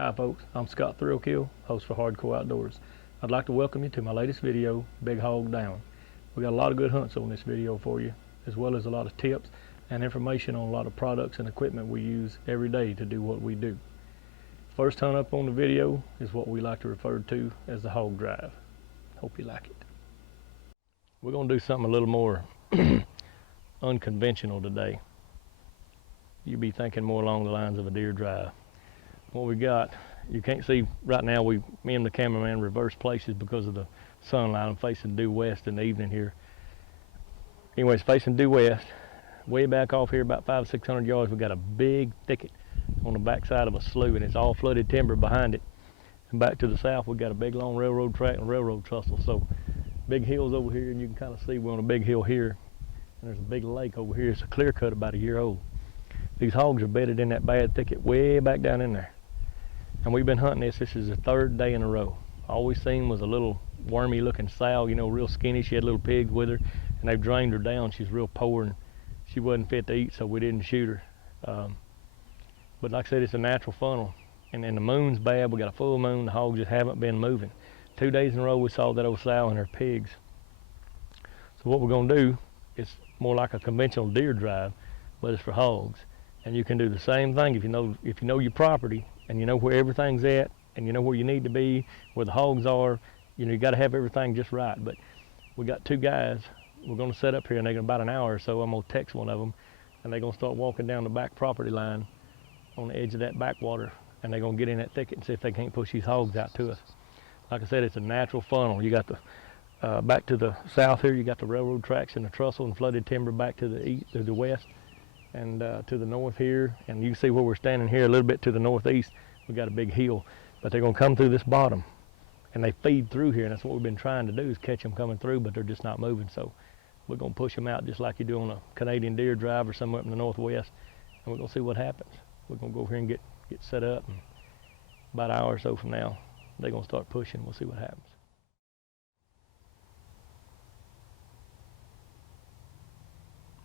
Hi folks, I'm Scott Thrillkill, host for Hardcore Outdoors. I'd like to welcome you to my latest video, Big Hog Down. We got a lot of good hunts on this video for you, as well as a lot of tips and information on a lot of products and equipment we use every day to do what we do. First hunt up on the video is what we like to refer to as the hog drive. Hope you like it. We're going to do something a little more unconventional today. You'll be thinking more along the lines of a deer drive. What we got, you can't see right now, me and the cameraman reverse places because of the sunlight. I'm facing due west in the evening here. Anyways, facing due west, way back off here about 500 or 600 yards, we got a big thicket on the backside of a slough, and it's all flooded timber behind it. And back to the south, we got a big long railroad track and railroad trestle. So big hills over here, and you can kind of see we're on a big hill here, and there's a big lake over here. It's a clear cut about a year old. These hogs are bedded in that bad thicket way back down in there. And we've been hunting this. This is the third day in a row. All we seen was a little wormy looking sow, you know, real skinny. She had little pigs with her, and they've drained her down. She's real poor, and she wasn't fit to eat, so we didn't shoot her. But like I said, it's a natural funnel. And then the moon's bad. We got a full moon. The hogs just haven't been moving. 2 days in a row we saw that old sow and her pigs. So what we're going to do is more like a conventional deer drive, but it's for hogs. And you can do the same thing if you know your property, and you know where everything's at, and you know where you need to be, where the hogs are. You know, you got to have everything just right. But we got two guys. We're going to set up here, and they're about an hour or so. I'm going to text one of them, and they're going to start walking down the back property line on the edge of that backwater, and they're going to get in that thicket and see if they can't push these hogs out to us. Like I said, it's a natural funnel. You got the back to the south here, you got the railroad tracks and the trestle and flooded timber back to the east, to the west, and to the north here. And you can see where we're standing here a little bit to the northeast, we got a big hill. But they're going to come through this bottom, and they feed through here, and that's what we've been trying to do, is catch them coming through, but they're just not moving. So we're going to push them out just like you do on a Canadian deer drive or somewhere up in the northwest, and we're going to see what happens. We're going to go over here and get set up, and about an hour or so from now, they're going to start pushing. We'll see what happens.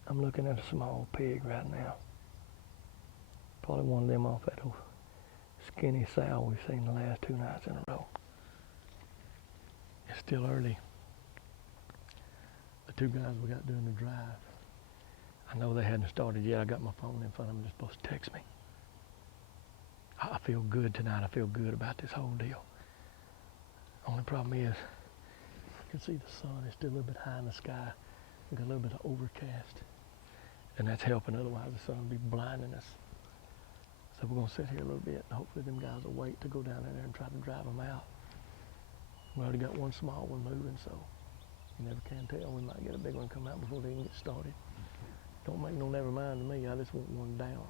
I'm looking at a small pig right now. Probably one of them off that old skinny sow we've seen the last 2 nights in a row. It's still early. The two guys we got doing the drive, I know they hadn't started yet. I got my phone in front of them. They're supposed to text me. I feel good tonight. I feel good about this whole deal. Only problem is, you can see the sun is still a little bit high in the sky. We got a little bit of overcast, and that's helping. Otherwise, the sun will be blinding us. So we're going to sit here a little bit, and hopefully them guys will wait to go down in there and try to drive them out. We already got one small one moving, so you never can tell. We might get a big one come out before they even get started. Don't make no never mind to me. I just want one down.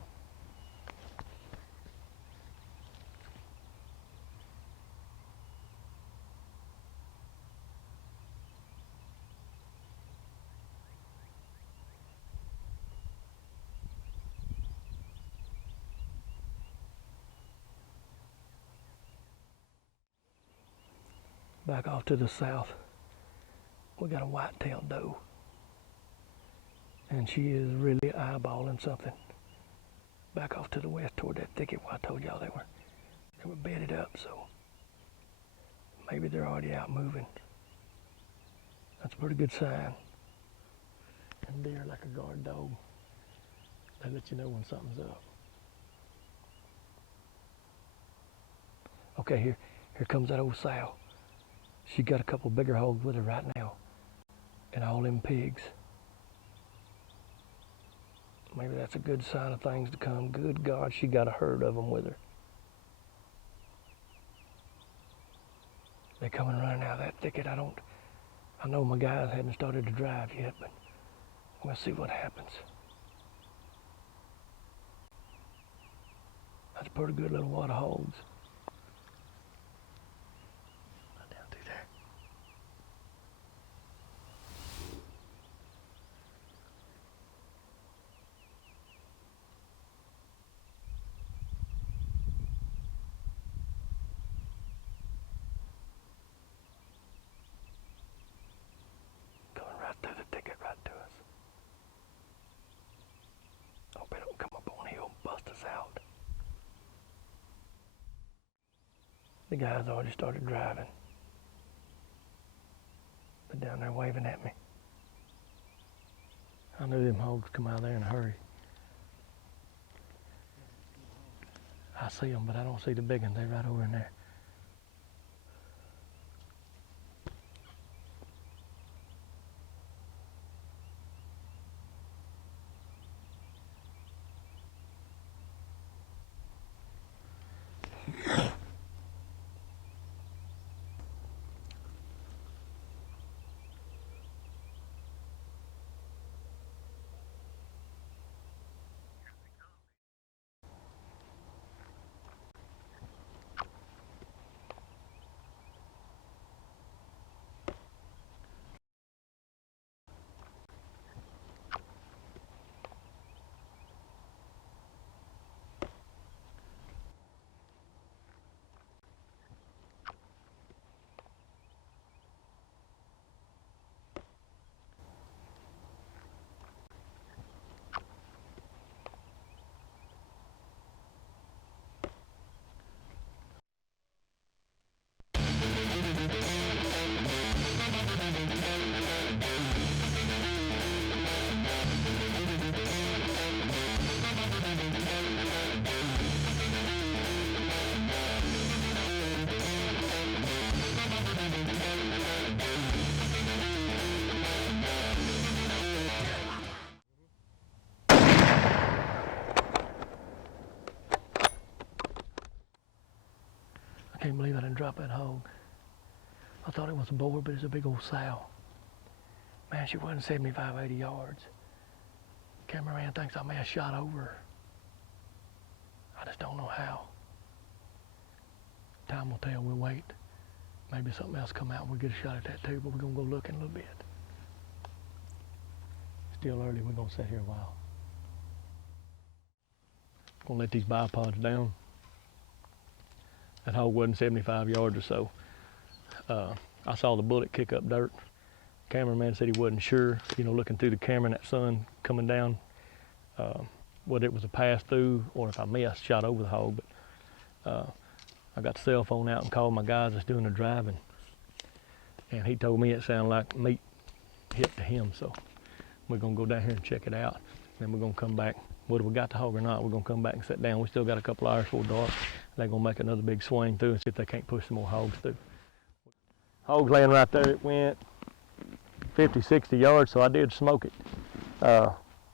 Back off to the south, we got a white-tailed doe, and she is really eyeballing something. Back off to the west toward that thicket where I told y'all they were bedded up, so maybe they're already out moving. That's a pretty good sign. And deer, like a guard dog, they let you know when something's up. Okay, here comes that old sow. She got a couple bigger hogs with her right now, and all them pigs. Maybe that's a good sign of things to come. Good God, she got a herd of them with her. They're coming running out of that thicket. I know my guys hadn't started to drive yet, but we'll see what happens. That's a pretty good little wad of hogs. Right through the thicket, right to us. Hope they don't come up on the hill and bust us out. The guys already started driving. They're down there waving at me. I knew them hogs come out of there in a hurry. I see them, but I don't see the big ones. They're right over in there. I can't believe I didn't drop that hog. I thought it was a boar, but it's a big old sow. Man, she wasn't 75, 80 yards. Cameraman thinks I may have shot over her. I just don't know how. Time will tell, we'll wait. Maybe something else come out and we'll get a shot at that too, but we're gonna go look in a little bit. Still early, we're gonna sit here a while. Gonna let these bipods down. That hog wasn't 75 yards or so. I saw the bullet kick up dirt. Cameraman said he wasn't sure, looking through the camera and that sun coming down, whether it was a pass through or if I missed, shot over the hog. But I got the cell phone out and called my guys that's doing the driving. And he told me it sounded like meat hit to him. So we're gonna go down here and check it out. Then we're gonna come back. Whether we got the hog or not, we're gonna come back and sit down. We still got a couple hours before dark. They're gonna make another big swing through and see if they can't push some more hogs through. Hog's laying right there. It went 50, 60 yards, so I did smoke it.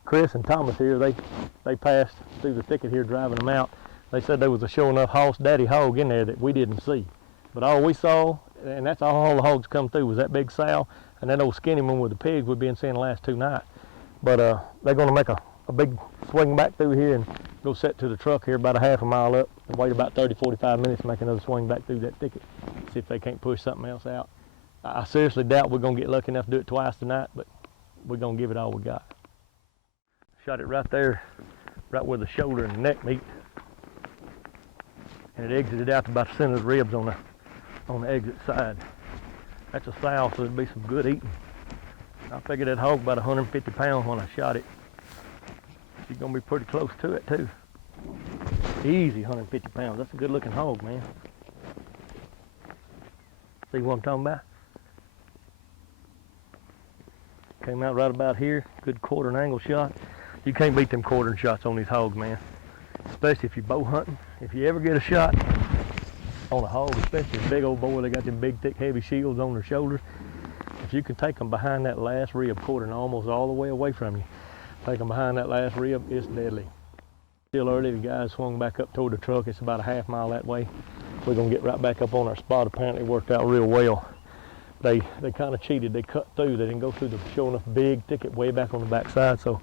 Chris and Thomas here, they passed through the thicket here driving them out. They said there was a sure enough hoss daddy hog in there that we didn't see. But all we saw, and that's all the hogs come through, was that big sow and that old skinny one with the pigs we've been seeing the last 2 nights. But they're gonna make a big swing back through here and go set to the truck here about a half a mile up and wait about 30, 45 minutes to make another swing back through that thicket. See if they can't push something else out. I seriously doubt we're gonna get lucky enough to do it twice tonight, but we're gonna give it all we got. Shot it right there, right where the shoulder and the neck meet. And it exited out to about the center of the ribs on the exit side. That's a sow, so it'd be some good eating. I figured that hog about 150 pounds when I shot it. She's gonna be pretty close to it too. Easy 150 pounds. That's a good looking hog, man. See what I'm talking about? Came out right about here. Good quartering angle shot. You can't beat them quartering shots on these hogs, man. Especially if you're bow hunting. If you ever get a shot on a hog, especially a big old boar, they got them big, thick, heavy shields on their shoulders. If you can take them behind that last rib, quartering almost all the way away from you, take them behind that last rib, it's deadly. Still early, the guys swung back up toward the truck. It's about a half mile that way. We're gonna get right back up on our spot. Apparently it worked out real well. They kind of cheated. They cut through. They didn't go through the sure enough big thicket way back on the back side. So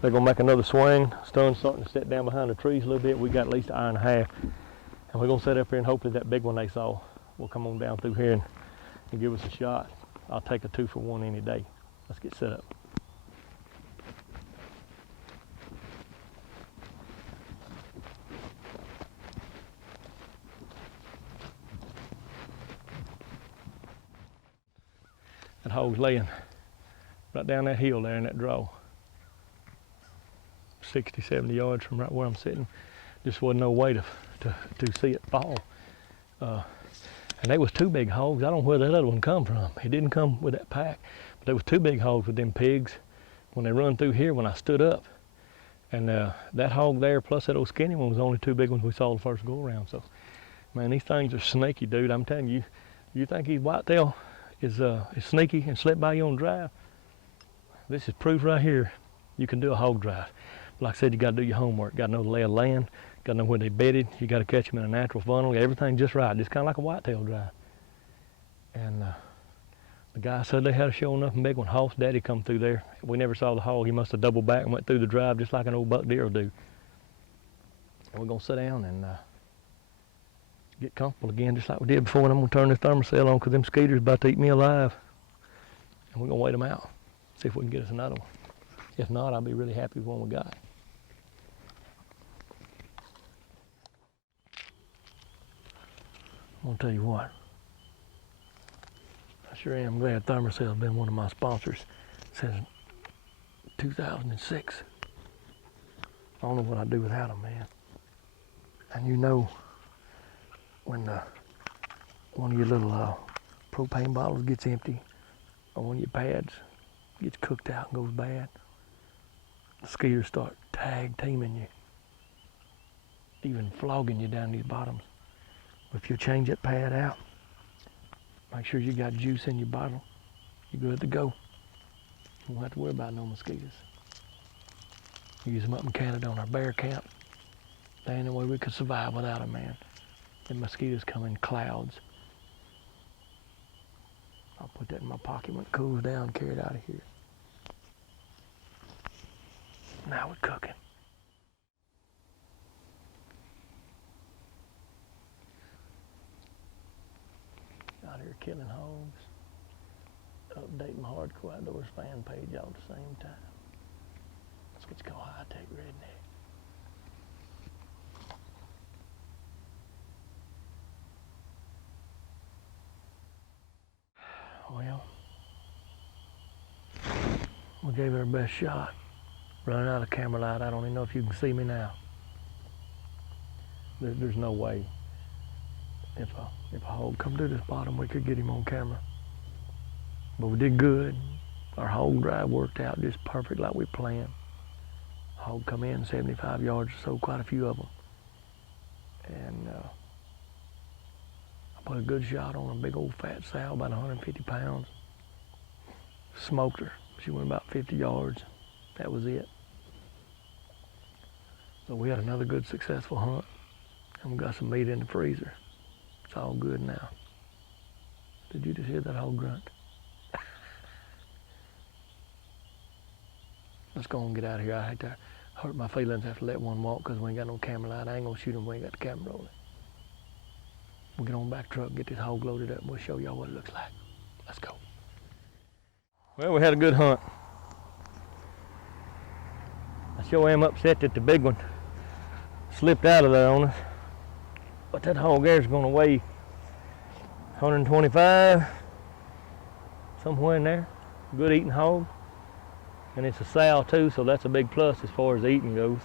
they're gonna make another swing. Sun's starting to set down behind the trees a little bit. We got at least an hour and a half. And we're gonna sit up here and hopefully that big one they saw will come on down through here and give us a shot. I'll take a 2 for 1 any day. Let's get set up. That hog's laying right down that hill there in that draw. 60, 70 yards from right where I'm sitting. Just wasn't no way to see it fall. And they was two big hogs. I don't know where that other one come from. It didn't come with that pack, but there was two big hogs with them pigs when they run through here when I stood up. And that hog there plus that old skinny one was the only two big ones we saw the first go around. So, man, these things are snaky, dude. I'm telling you, you think these whitetail is sneaky and slip by you on the drive? This is proof right here. You can do a hog drive. Like I said, you got to do your homework. Got to know the lay of land. Got to know where they bedded. You got to catch them in a natural funnel. Everything just right. Just kind of like a whitetail drive. And the guy said they had a sure enough big one. Hoss Daddy come through there. We never saw the hog. He must have doubled back and went through the drive just like an old buck deer will do. And we're gonna sit down and get comfortable again, just like we did before. And I'm gonna turn this thermocell on because them skeeters about to eat me alive. And we're gonna wait them out. See if we can get us another one. If not, I'll be really happy with one we got. I'm gonna tell you what. I sure am glad Thermacell has been one of my sponsors since 2006. I don't know what I'd do without them, man. And you know, when one of your little propane bottles gets empty, or one of your pads gets cooked out and goes bad, the skeeters start tag teaming you, even flogging you down these bottoms. If you change that pad out, make sure you got juice in your bottle, you're good to go. You won't have to worry about no mosquitoes. We use them up in Canada on our bear camp. There ain't no way we could survive without them, man. The mosquitoes come in clouds. I'll put that in my pocket when it cools down, carry it out of here. Now we're cooking. Out here killing hogs. Updating my Hardcore Outdoors fan page all at the same time. That's what you call high-tech redneck. Well, we gave it our best shot. Running out of camera light. I don't even know if you can see me now. There's no way. If a hog come to this bottom, we could get him on camera. But we did good. Our hog drive worked out just perfect like we planned. Hog come in 75 yards or so, quite a few of them. And I put a good shot on a big old fat sow, about 150 pounds. Smoked her. She went about 50 yards. That was it. So we had another good successful hunt. And we got some meat in the freezer. It's all good now. Did you just hear that hog grunt? Let's go and get out of here. I hate to hurt my feelings after let one walk because we ain't got no camera light. I ain't gonna shoot him if we ain't got the camera rolling. We'll get on the back truck, get this hog loaded up, and we'll show y'all what it looks like. Let's go. Well, we had a good hunt. I sure am upset that the big one slipped out of there on us. But that hog there is gonna weigh 125, somewhere in there. Good eating hog. And it's a sow too, so that's a big plus as far as eating goes.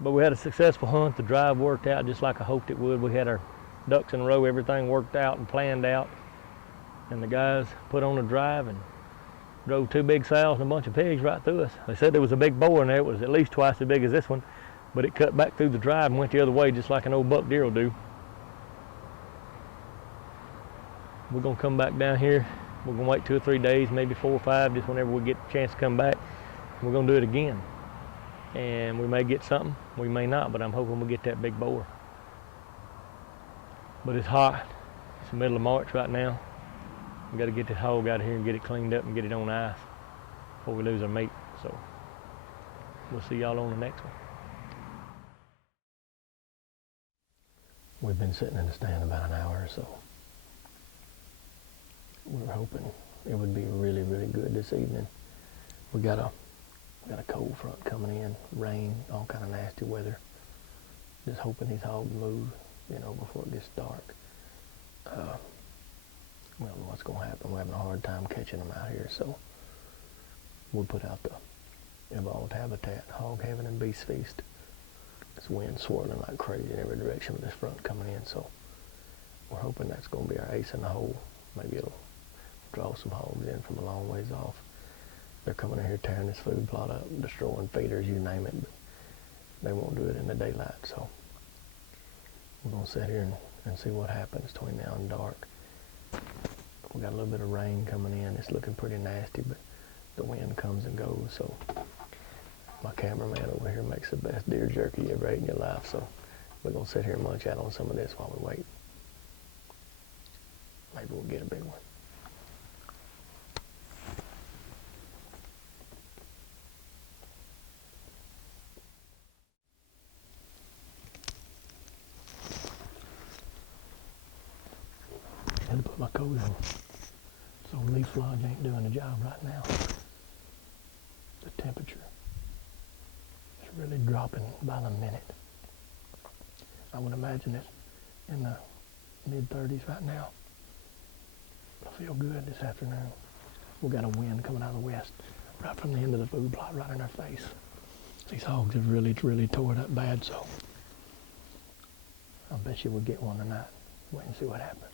But we had a successful hunt. The drive worked out just like I hoped it would. We had our ducks in a row, everything worked out and planned out. And the guys put on a drive and drove two big sows and a bunch of pigs right through us. They said there was a big boar in there. It was at least twice as big as this one, but it cut back through the drive and went the other way just like an old buck deer will do. We're gonna come back down here. We're gonna wait 2 or 3 days, maybe 4 or 5, just whenever we get a chance to come back. We're gonna do it again. And we may get something, we may not, but I'm hoping we'll get that big boar. But it's hot. It's the middle of March right now. We gotta get this hog out of here and get it cleaned up and get it on ice before we lose our meat. So we'll see y'all on the next one. We've been sitting in the stand about an hour or so. We were hoping it would be really, really good this evening. We got a cold front coming in, rain, all kind of nasty weather. Just hoping these hogs move, before it gets dark. We don't know what's going to happen. We're having a hard time catching them out here, so we'll put out the evolved habitat, hog heaven and beast feast. This wind swirling like crazy in every direction with this front coming in, so we're hoping that's going to be our ace in the hole. Maybe it'll draw some hogs in from a long ways off. They're coming in here tearing this food plot up, destroying feeders, you name it, but they won't do it in the daylight. So we're going to sit here and see what happens between now and dark. We got a little bit of rain coming in. It's looking pretty nasty, but the wind comes and goes. So my cameraman over here makes the best deer jerky you ever ate in your life. So we're going to sit here and munch out on some of this while we wait. Maybe we'll get a big one. I had to put my coat on. So leaf lodge ain't doing the job right now. The temperature is really dropping by the minute. I would imagine it's in the mid-30s right now. I feel good this afternoon. We got a wind coming out of the west, right from the end of the food plot, right in our face. These hogs have really tore it up bad, so I bet you we'll get one tonight. Wait and see what happens.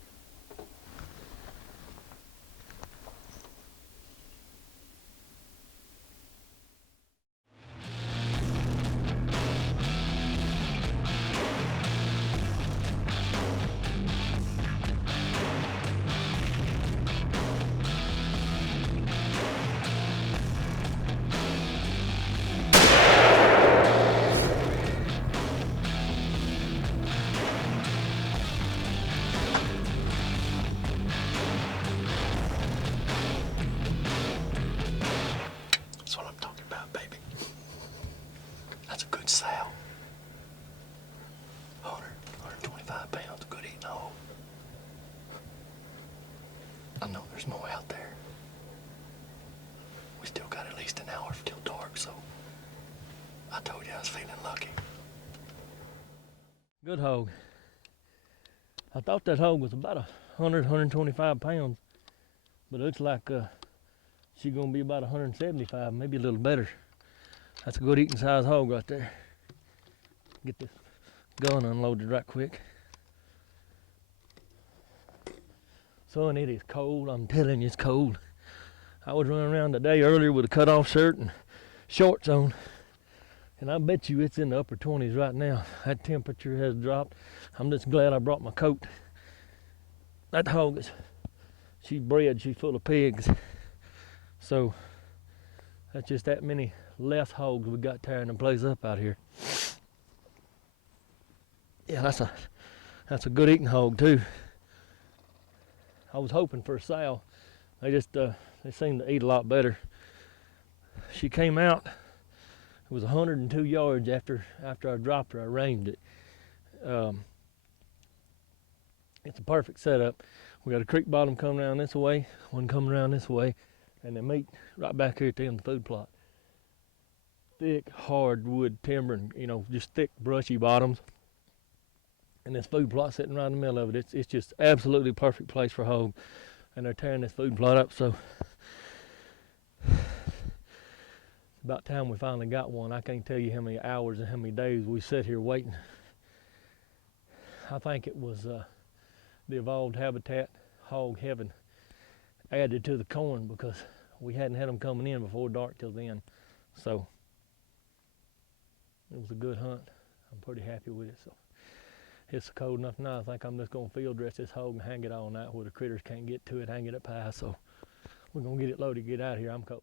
That's what I'm talking about, baby. That's a good sow. 125 pounds, good eating hog. I know there's more out there. We still got at least an hour till dark, so I told you I was feeling lucky. Good hog. I thought that hog was about 125 pounds, but it looks like she's gonna be about 175, maybe a little better. That's a good eating size hog right there. Get this gun unloaded right quick. Son, it is cold. I'm telling you, it's cold. I was running around today earlier with a cut-off shirt and shorts on, and I bet you it's in the upper 20s right now. That temperature has dropped. I'm just glad I brought my coat. That hog she's bred, she's full of pigs. So that's just that many less hogs we got tearing the place up out here. Yeah, that's a good eating hog too. I was hoping for a sow. They seem to eat a lot better. She came out. It was 102 yards after I dropped her. I ranged it. It's a perfect setup. We got a creek bottom coming around this way, one coming around this way, and they meet right back here at the end of the food plot. Thick, hardwood timber, and just thick, brushy bottoms. And this food plot sitting right in the middle of it. It's just absolutely perfect place for hog. And they're tearing this food plot up, so it's about time we finally got one. I can't tell you how many hours and how many days we sat here waiting. I think it was the evolved habitat hog heaven added to the corn, because we hadn't had them coming in before dark till then. So it was a good hunt. I'm pretty happy with it. So it's cold enough now. I think I'm just gonna field dress this hog and hang it all night where the critters can't get to it, hang it up high. So we're gonna get it loaded, get out of here. I'm cold.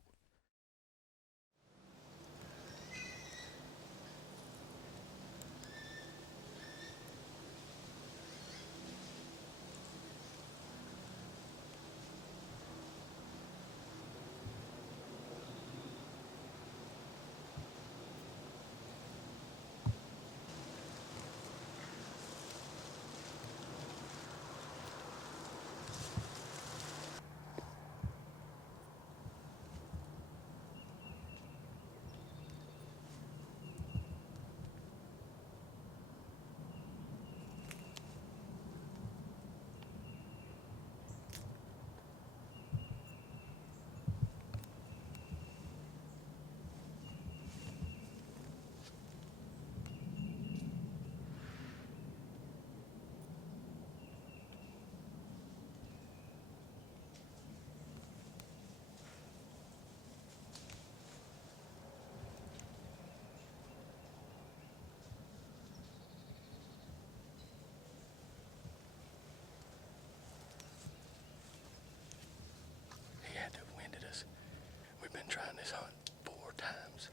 trying this hunt 4 times.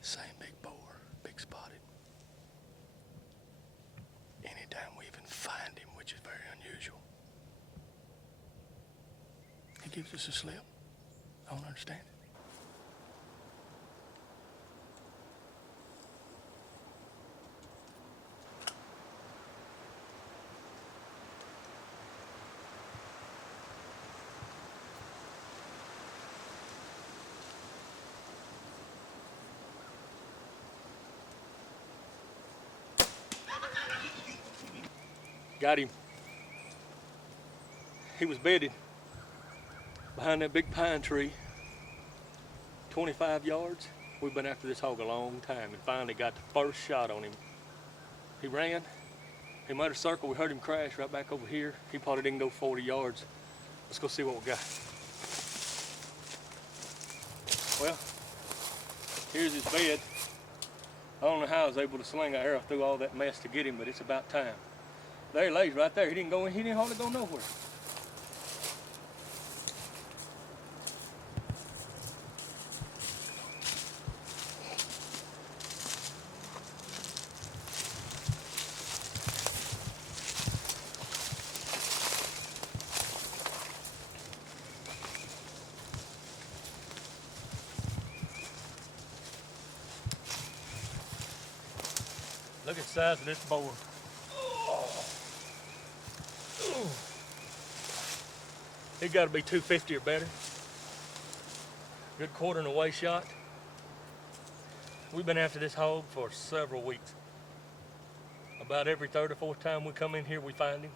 Same big boar, big spotted. Anytime we even find him, which is very unusual, he gives us a slip. I don't understand it. Got him. He was bedded behind that big pine tree, 25 yards. We've been after this hog a long time and finally got the first shot on him. He ran, he made a circle, we heard him crash right back over here. He probably didn't go 40 yards. Let's go see what we got. Well, here's his bed. I don't know how I was able to sling an arrow through all that mess to get him, but it's about time. There he lays right there. He didn't hardly go nowhere. Look at the size of this boar. He got to be 250 or better. Good quarter and away shot. We've been after this hog for several weeks. About every third or fourth time we come in here, we find him,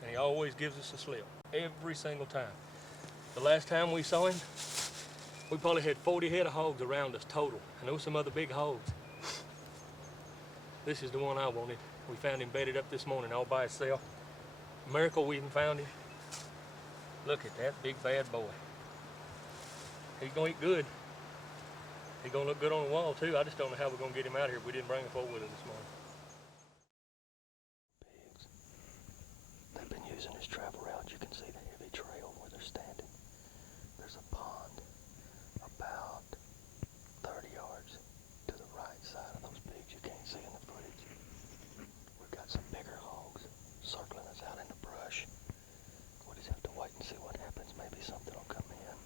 and he always gives us a slip. Every single time. The last time we saw him, we probably had 40 head of hogs around us total, and there were some other big hogs. This is the one I wanted. We found him bedded up this morning all by himself. Miracle we even found him. Look at that big bad boy. He's gonna eat good. He's gonna look good on the wall too. I just don't know how we're gonna get him out of here if we didn't bring him forward with us this morning. Pigs. They've been using this travel route. You can see the heavy trail where they're standing. There's a pond about 30 yards to the right side of those pigs. You can't see in the footage. We've got some bigger hogs circling us out in the brush. We'll just have to wait and see what happens. Maybe something will come in.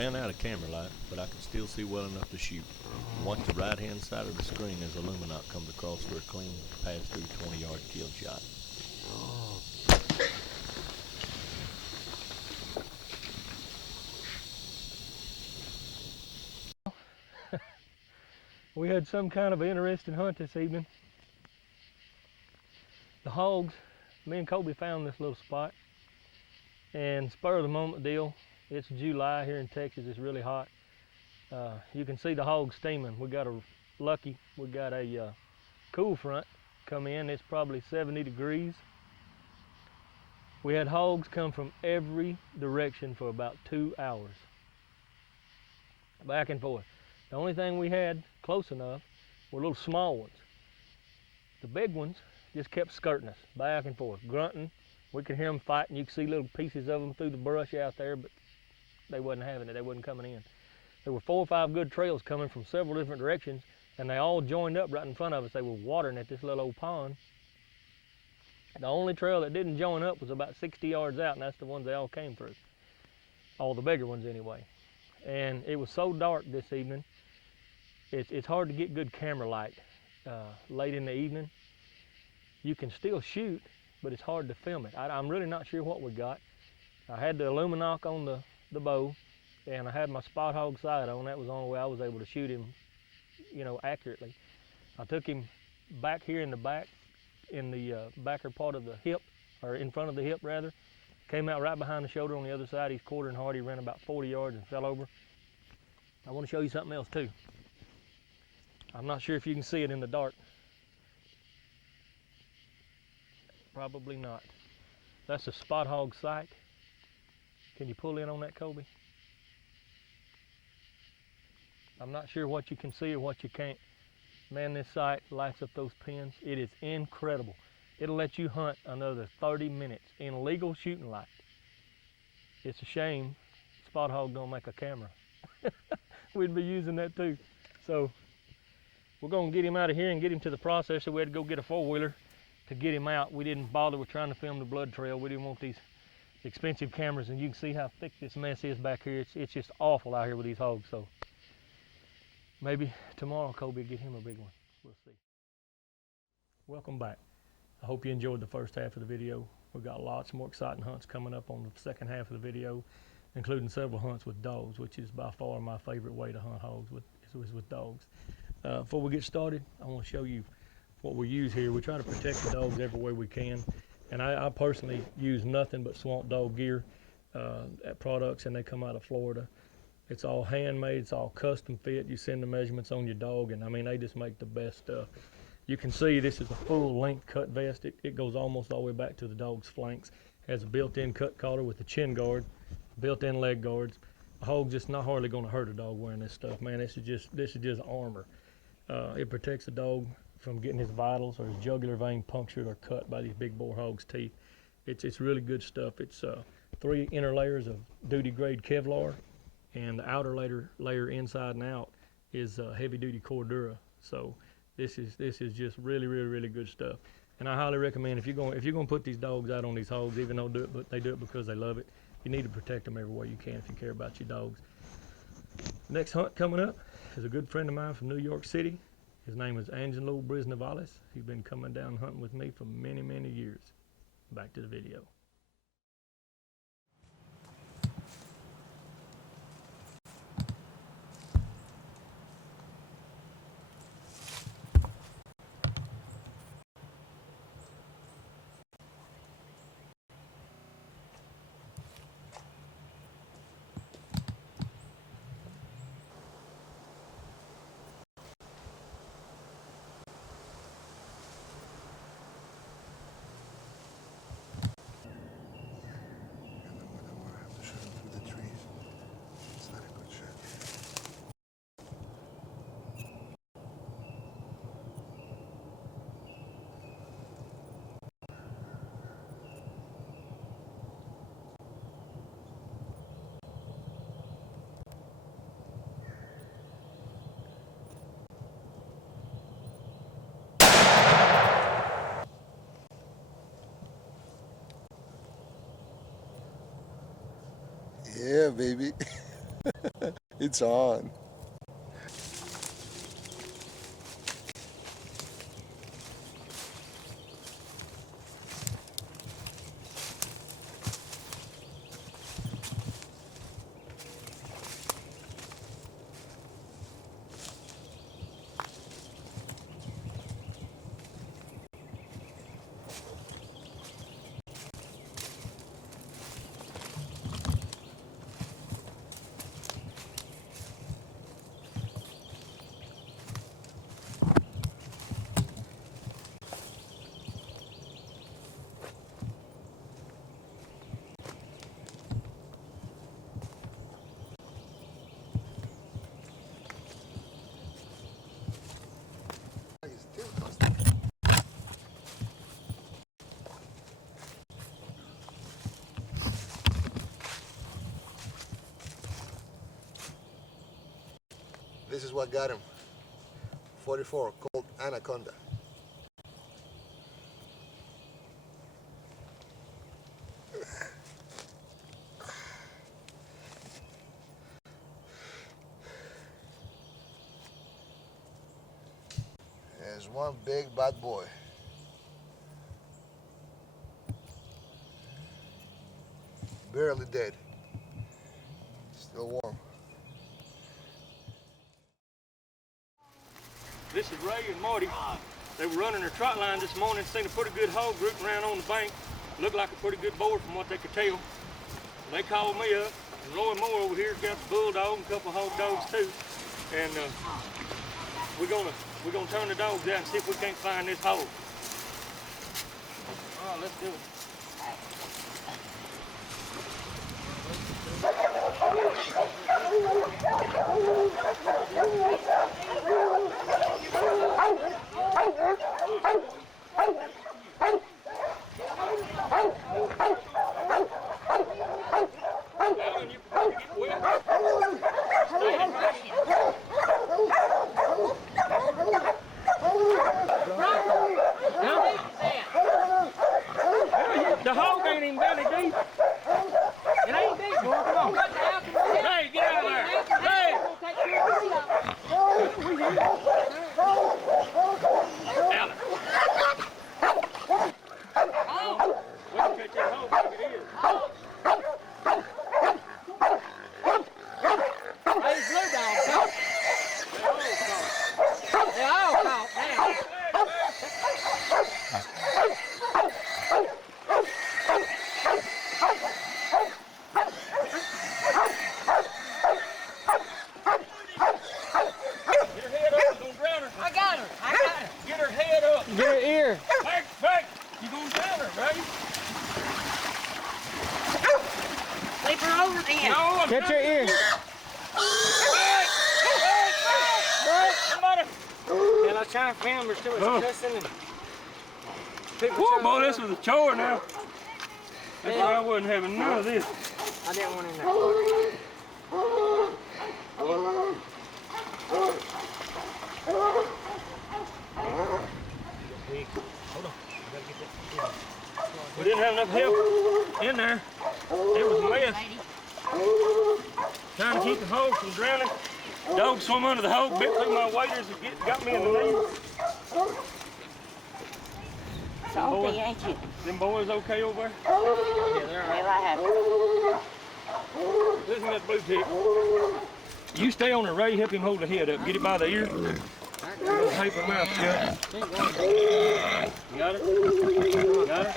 ran out of camera light, but I could still see well enough to shoot. Watch the right-hand side of the screen as the luminance comes across for a clean pass-through 20-yard kill shot. We had some kind of interesting hunt this evening. The hogs, me and Kobe found this little spot, and spur of the moment deal. It's July here in Texas. It's really hot. You can see the hogs steaming. We got a cool front come in. It's probably 70 degrees. We had hogs come from every direction for about 2 hours, back and forth. The only thing we had close enough were little small ones. The big ones just kept skirting us back and forth, grunting. We could hear them fighting. You could see little pieces of them through the brush out there, but they wasn't having it. They wasn't coming in. There were 4 or 5 good trails coming from several different directions, and they all joined up right in front of us. They were watering at this little old pond. The only trail that didn't join up was about 60 yards out, and that's the ones they all came through. All the bigger ones anyway. And it was so dark this evening, it's hard to get good camera light late in the evening. You can still shoot, but it's hard to film it. I'm really not sure what we got. I had the Illuminoc on the bow, and I had my spot hog sight on. That was the only way I was able to shoot him, accurately. I took him back here in the back, in the backer part of the hip, or in front of the hip rather. Came out right behind the shoulder on the other side. He's quartering hard. He ran about 40 yards and fell over. I want to show you something else too. I'm not sure if you can see it in the dark. Probably not. That's a spot hog sight. Can you pull in on that, Kobe? I'm not sure what you can see or what you can't. Man, this sight lights up those pins. It is incredible. It'll let you hunt another 30 minutes in legal shooting light. It's a shame spot hog don't make a camera. We'd be using that too. So we're gonna get him out of here and get him to the processor. We had to go get a 4-wheeler to get him out. We didn't bother with trying to film the blood trail. We didn't want these expensive cameras, and you can see how thick this mess is back here. It's just awful out here with these hogs. So maybe tomorrow Kobe will get him a big one. We'll see. Welcome back. I hope you enjoyed the first half of the video. We've got lots more exciting hunts coming up on the second half of the video, including several hunts with dogs, which is by far my favorite way to hunt hogs is with dogs. Before we get started, I want to show you what we use here. We try to protect the dogs every way we can, and I personally use nothing but swamp dog gear products, and they come out of Florida. It's all handmade, it's all custom fit. You send the measurements on your dog, and I mean, they just make the best stuff. You can see this is a full length cut vest. It goes almost all the way back to the dog's flanks. Has a built-in cut collar with a chin guard, built-in leg guards. A hog's just not hardly gonna hurt a dog wearing this stuff, man. This is just armor. It protects the dog from getting his vitals or his jugular vein punctured or cut by these big bore hog's teeth. It's really good stuff. It's 3 inner layers of duty grade Kevlar, and the outer layer inside and out is heavy duty Cordura. So this is just really good stuff. And I highly recommend if you're going to put these dogs out on these hogs, even though they do it because they love it, you need to protect them every way you can if you care about your dogs. Next hunt coming up is a good friend of mine from New York City. His name is Angelo Brisnavalis. He's been coming down hunting with me for many years. Back to the video. Yeah, baby. It's on. This is what got him. 44, called Anaconda. There's one big bad boy. Barely dead. Still warm. This is Ray and Marty. They were running their trot line this morning, seen a pretty good hog group around on the bank. Looked like a pretty good board from what they could tell. They called me up, and Roy Moore over here's got the bulldog and a couple of hog dogs too. And we're gonna turn the dogs out and see if we can't find this hog. All right, let's do it. The hog ain't even belly deep. It ain't deep, boy. Come on. Hey, get out of there. Hey! Alan. We can catch that hog like it is. Hey, these blue dogs, huh? They all caught now. Get her ear. Hey, you gonna drown her, right? Leave her over then. No, Get your ear. Somebody. Yeah, let's try and film her too. It's cussing and people. Whoa, boy, this was a chore now. That's why I wasn't having none of this. I didn't want in that water. Hold on. We didn't have enough help in there. It was a mess. Trying to keep the hog from drowning. Dog swam under the hog, bit through my waders and got me in the knees. Salty, ain't you? Them boys okay over there? Yeah, they're all right. Well, I have. Listen to that blue tip. You stay on the Ray, help him hold the head up. Get it by the ear. Tape her mouth shut. You got it? Got it?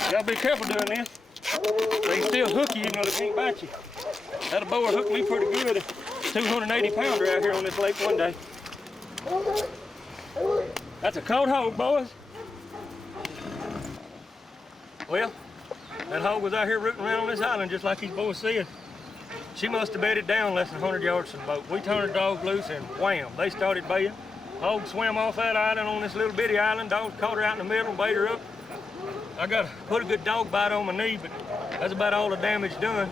You gotta be careful doing this. They can still hook you even though they can't bite you. That boa hooked me pretty good. A 280 pounder out here on this lake one day. That's a cold hog, boys. Well, that hog was out here rooting around on this island just like these boys said. She must have bedded down less than 100 yards from the boat. We turned the dogs loose and wham, they started baying. Hog swam off that island on this little bitty island. Dogs caught her out in the middle and bait her up. I got to put a good dog bite on my knee, but that's about all the damage done.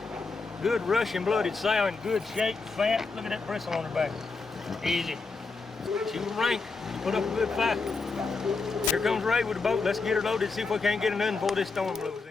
Good Russian blooded sow in good shape, fat. Look at that bristle on her back. Easy. She was rank. Put up a good fight. Here comes Ray with the boat. Let's get her loaded, see if we can't get her done before this storm blows in.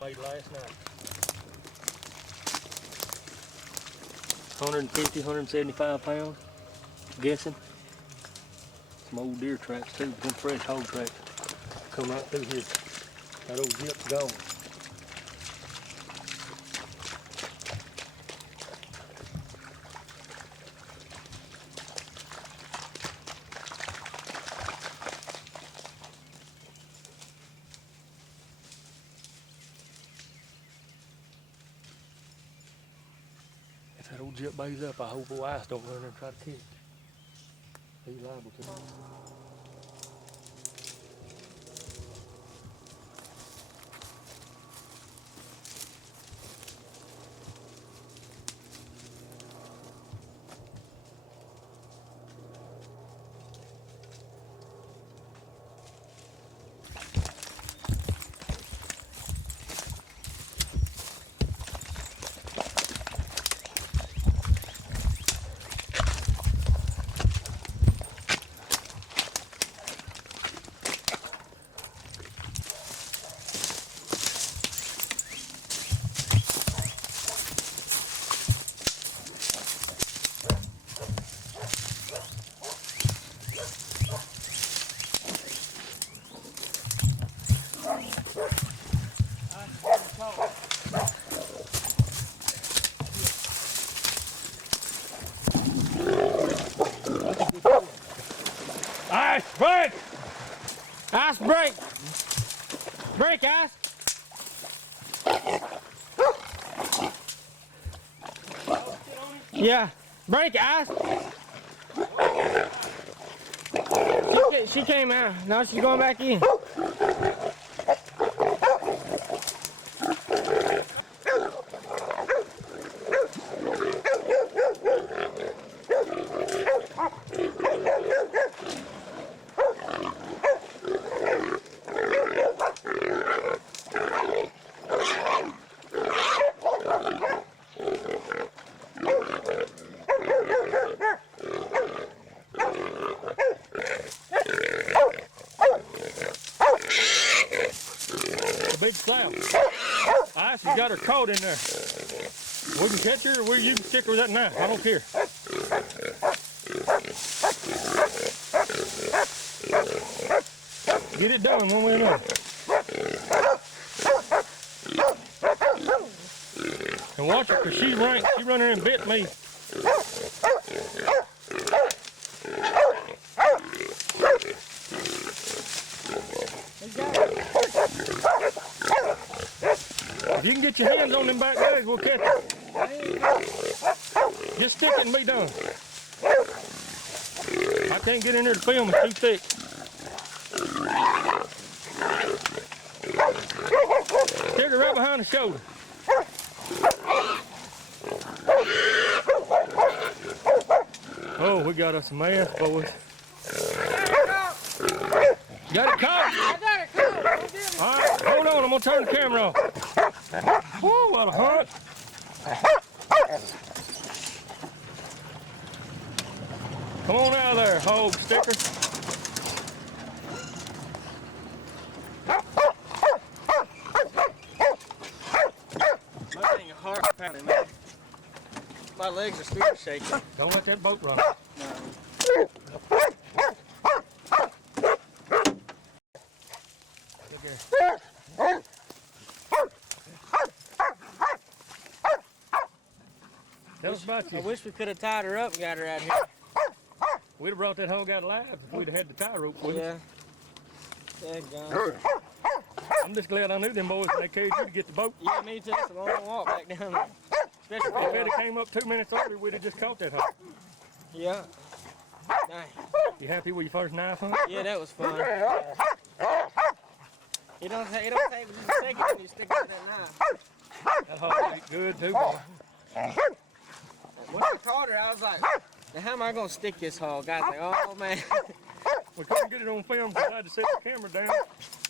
Late last night. 150, 175 pounds, guessing. Some old deer tracks too, some fresh hog tracks. Come right through here. That old zip's gone. If that old jip bays up, I hope old ice don't run in and try to kill it. He's liable to. Ice break! Ice break! Break, ice! Yeah, break, ice! She came out. Now she's going back in. Big slab. Ice has got her caught in there. We can catch her or you can stick her with that knife. I don't care. Get it done one way or another. And watch her because she's rank. She run in and bit me. If you can get your hands on them back legs, we'll catch it. Just stick it and be done. I can't get in there to film, it's too thick. Stick her right behind the shoulder. Oh, we got us some ass, boys. Got it caught? I got it caught. All right, hold on, I'm gonna turn the camera off. Woo, what a hunt. Come on out of there, hog sticker. My thing is heart pounding, man. My legs are still shaking. Don't let that boat run. Tell us about you. I wish we could have tied her up and got her out here. We'd have brought that hog out alive if we'd have had the tie rope with us. Yeah. Daggone. I'm just glad I knew them boys when they carried you to get the boat. Yeah, me too. It's a long walk back down there. Especially If it had came up 2 minutes early, we'd have just caught that hog. Yeah. Dang. You happy with your first knife hunt? Yeah, that was fun. It don't take but just a second when you stick out that knife. That hog ate good too, boy. Once I caught her, I was like, now how am I gonna stick this hog? I was like, oh man. We couldn't get it on film because I had to set the camera down.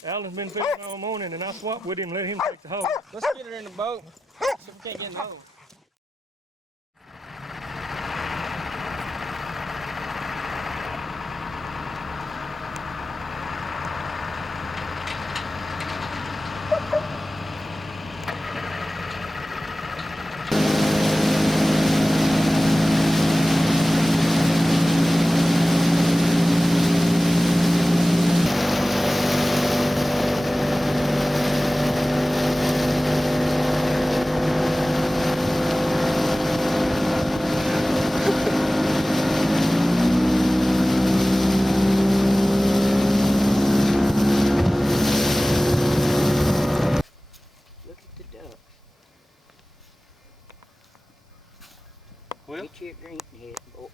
Alan's been filming all morning and I swapped with him and let him take the hog. Let's get her in the boat so we can't get in the hole. Well, Get your drink head, boys.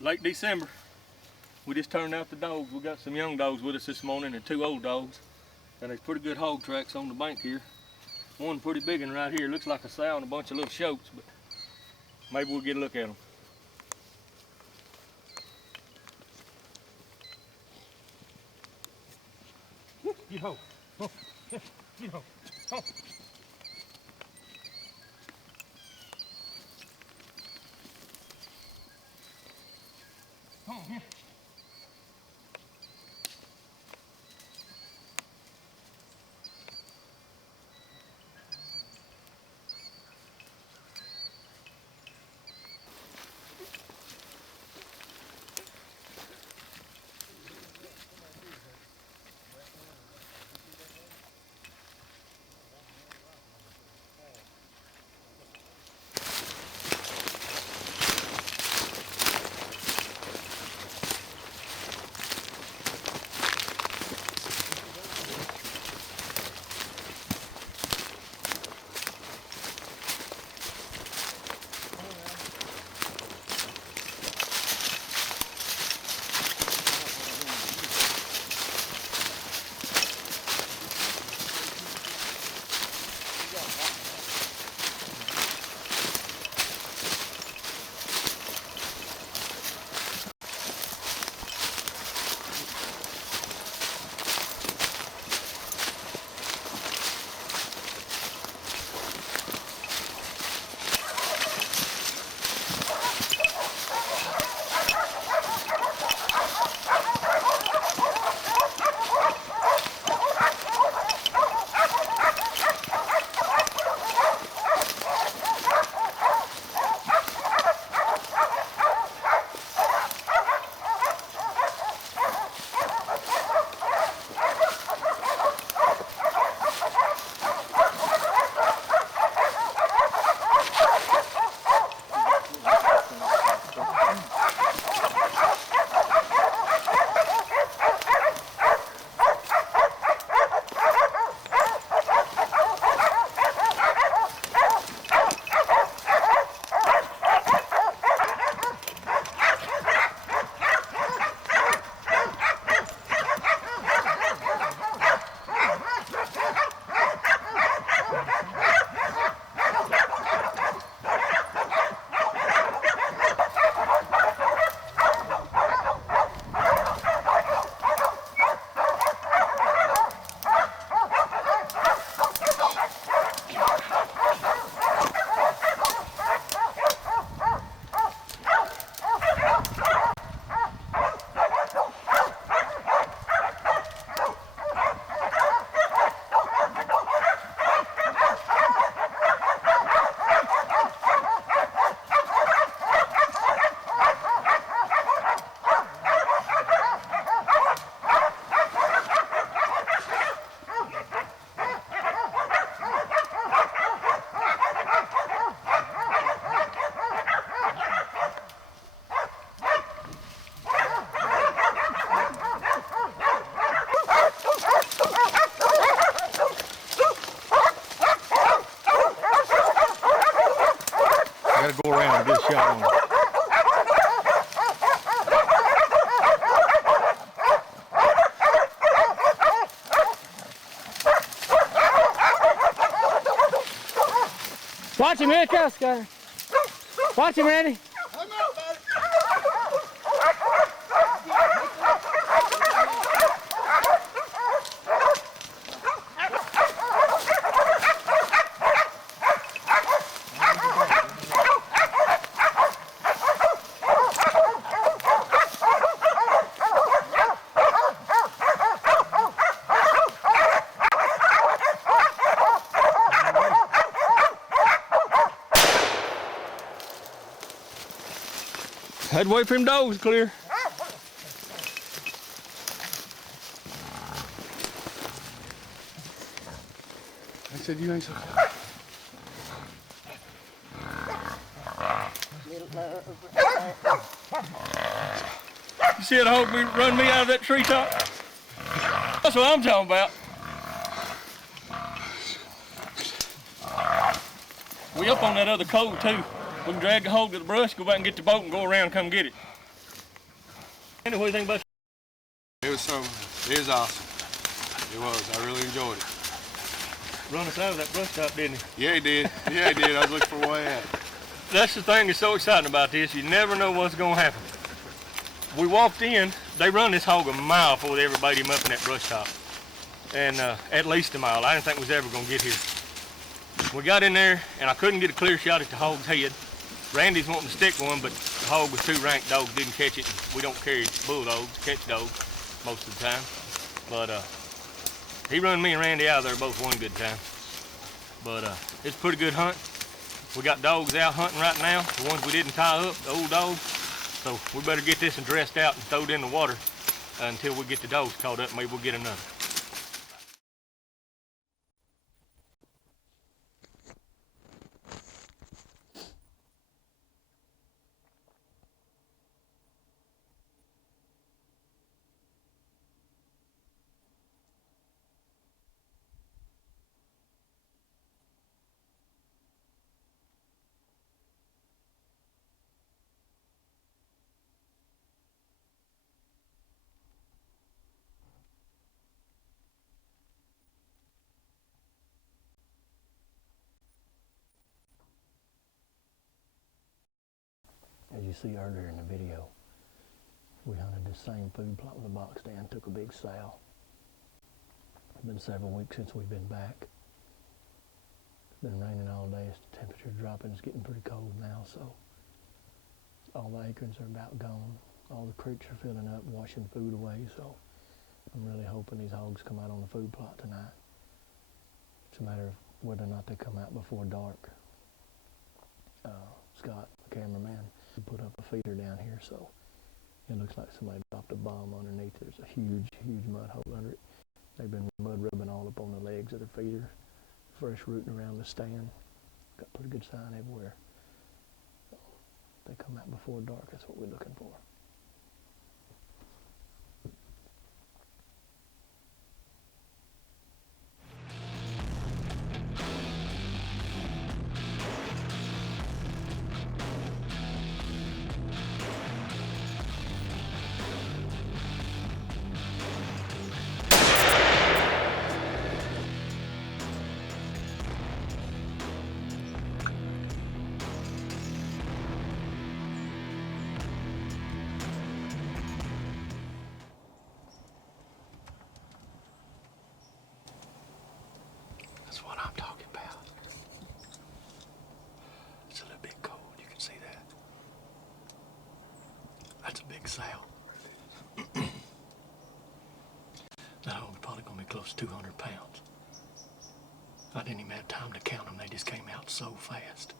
late December, we just turned out the dogs. We got some young dogs with us this morning and 2 old dogs. And there's pretty good hog tracks on the bank here. One pretty big one right here. Looks like a sow and a bunch of little shoats, but maybe we'll get a look at them. Get home. Get home. Come. Come on here. I gotta go around and get a shot on him. Watch him, here it goes, Gander. Watch him, Randy. Had to wait for them dogs to clear. I said you ain't so. You see the hog run me out of that treetop? That's what I'm talking about. We up on that other cove too. We can drag the hog to the brush, go back and get the boat and go around and come get it. Andy, what do you think about It was it was awesome. It was. I really enjoyed it. run us out of that brush top, didn't he? Yeah, he did. Yeah, he did. I was looking for where he at. That's the thing that's so exciting about this. You never know what's going to happen. We walked in, they run this hog a mile before they ever bait him up in that brush top. And at least a mile. I didn't think we was ever going to get here. We got in there, and I couldn't get a clear shot at the hog's head. Randy's wanting to stick one, but the hog with 2 rank dogs didn't catch it. We don't carry bulldogs, catch dogs most of the time. But he run me and Randy out of there both one good time. But it's a pretty good hunt. We got dogs out hunting right now, the ones we didn't tie up, the old dogs. So we better get this one dressed out and throw it in the water until we get the dogs caught up. Maybe we'll get another. As you see earlier in the video, we hunted the same food plot with a box stand, took a big sow. It's been several weeks since we've been back. It's been raining all day, as the temperature's dropping, it's getting pretty cold now, so all the acorns are about gone. All the creeks are filling up, washing food away, so I'm really hoping these hogs come out on the food plot tonight. It's a matter of whether or not they come out before dark. Scott, the cameraman, put up a feeder down here, so it looks like somebody dropped a bomb underneath. There's a huge, huge mud hole under it. They've been mud rubbing all up on the legs of the feeder, fresh rooting around the stand. Got pretty good sign everywhere. So if they come out before dark, that's what we're looking for. That's what I'm talking about. It's a little bit cold, you can see that. That's a big sow. That hog's probably gonna be close to 200 pounds. I didn't even have time to count them, they just came out so fast.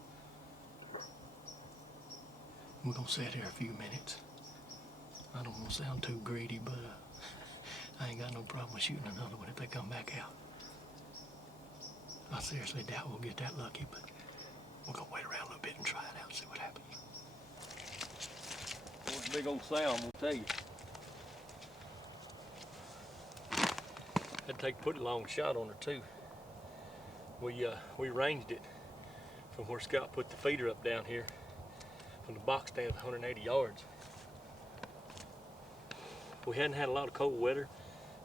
We're gonna sit here a few minutes. I don't wanna sound too greedy, but I ain't got no problem with shooting another one if they come back out. I seriously doubt we'll get that lucky, but we're gonna wait around a little bit and try it out and see what happens. What's a big old sound, we'll tell you. Had to take a pretty long shot on her too. We ranged it from where Scott put the feeder up down here from the box stand, 180 yards. We hadn't had a lot of cold weather.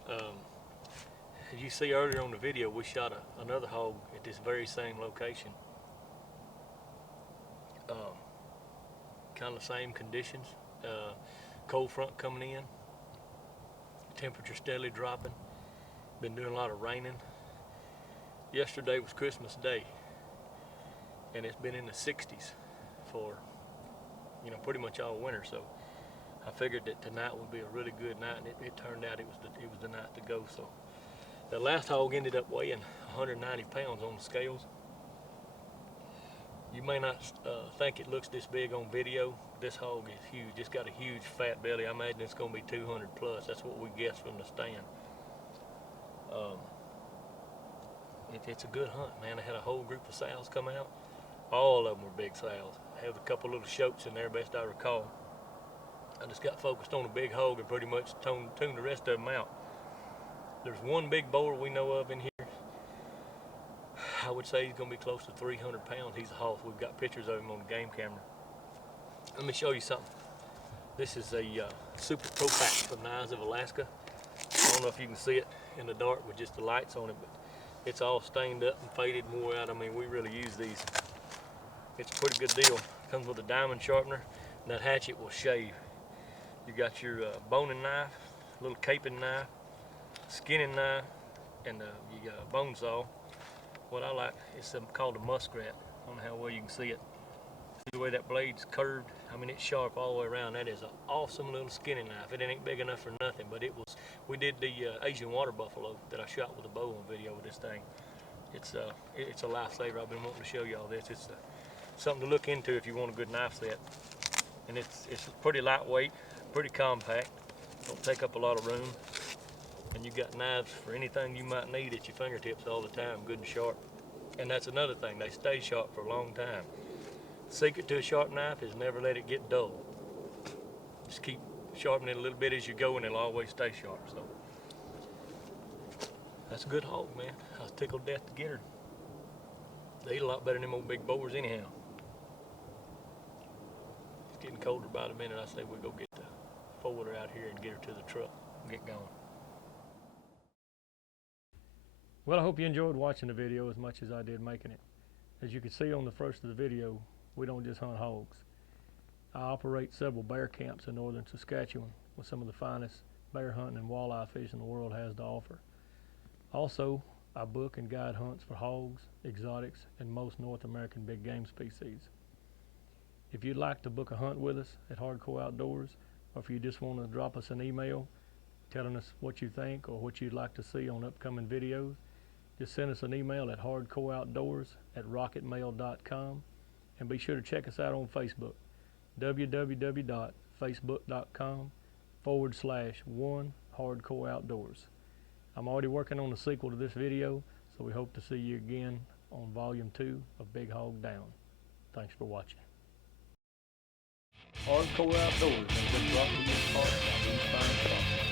As you see earlier on the video, we shot another hog at this very same location. Kind of the same conditions. Cold front coming in, temperature steadily dropping. Been doing a lot of raining. Yesterday was Christmas Day, and it's been in the 60s for, you know, pretty much all winter. So I figured that tonight would be a really good night, and it turned out it was the night to go. So the last hog ended up weighing 190 pounds on the scales. You may not think it looks this big on video. This hog is huge. It's got a huge fat belly. I imagine it's going to be 200 plus. That's what we guessed from the stand. It's a good hunt, man. I had a whole group of sows come out. All of them were big sows. I have a couple little shoats in there, best I recall. I just got focused on a big hog and pretty much tuned the rest of them out. There's one big boar we know of in here. I would say he's going to be close to 300 pounds. He's a hoss. We've got pictures of him on the game camera. Let me show you something. This is a Super Pro Pack from Knives of Alaska. I don't know if you can see it in the dark with just the lights on it, but it's all stained up and faded and wore out. I mean, we really use these. It's a pretty good deal. Comes with a diamond sharpener, and that hatchet will shave. You got your boning knife, little caping knife, skinning knife, and you got a bone saw. What I like is called a muskrat. I don't know how well you can see it. See the way that blade's curved? I mean, it's sharp all the way around. That is an awesome little skinning knife. It ain't big enough for nothing, but it was. We did the Asian water buffalo that I shot with a bow on video with this thing. It's a lifesaver. I've been wanting to show you all this. It's something to look into if you want a good knife set. And it's pretty lightweight, pretty compact. Don't take up a lot of room. And you got knives for anything you might need at your fingertips all the time, good and sharp. And that's another thing, they stay sharp for a long time. The secret to a sharp knife is never let it get dull. Just keep sharpening it a little bit as you go and it'll always stay sharp. So that's a good hog, man. I was tickled to death to get her. They eat a lot better than them old big boars anyhow. It's getting colder by the minute. I say we go get the four-wheeler out here and get her to the truck and get going. Well, I hope you enjoyed watching the video as much as I did making it. As you can see on the first of the video, we don't just hunt hogs. I operate several bear camps in northern Saskatchewan with some of the finest bear hunting and walleye fishing the world has to offer. Also, I book and guide hunts for hogs, exotics, and most North American big game species. If you'd like to book a hunt with us at Hardcore Outdoors, or if you just want to drop us an email telling us what you think or what you'd like to see on upcoming videos, just send us an email at hardcoreoutdoors@rocketmail.com, and be sure to check us out on Facebook, www.facebook.com/1hardcoreoutdoors. I'm already working on the sequel to this video, so we hope to see you again on Volume 2 of Big Hog Down. Thanks for watching. Hardcore Outdoors has been brought to you in part by these fine sponsors.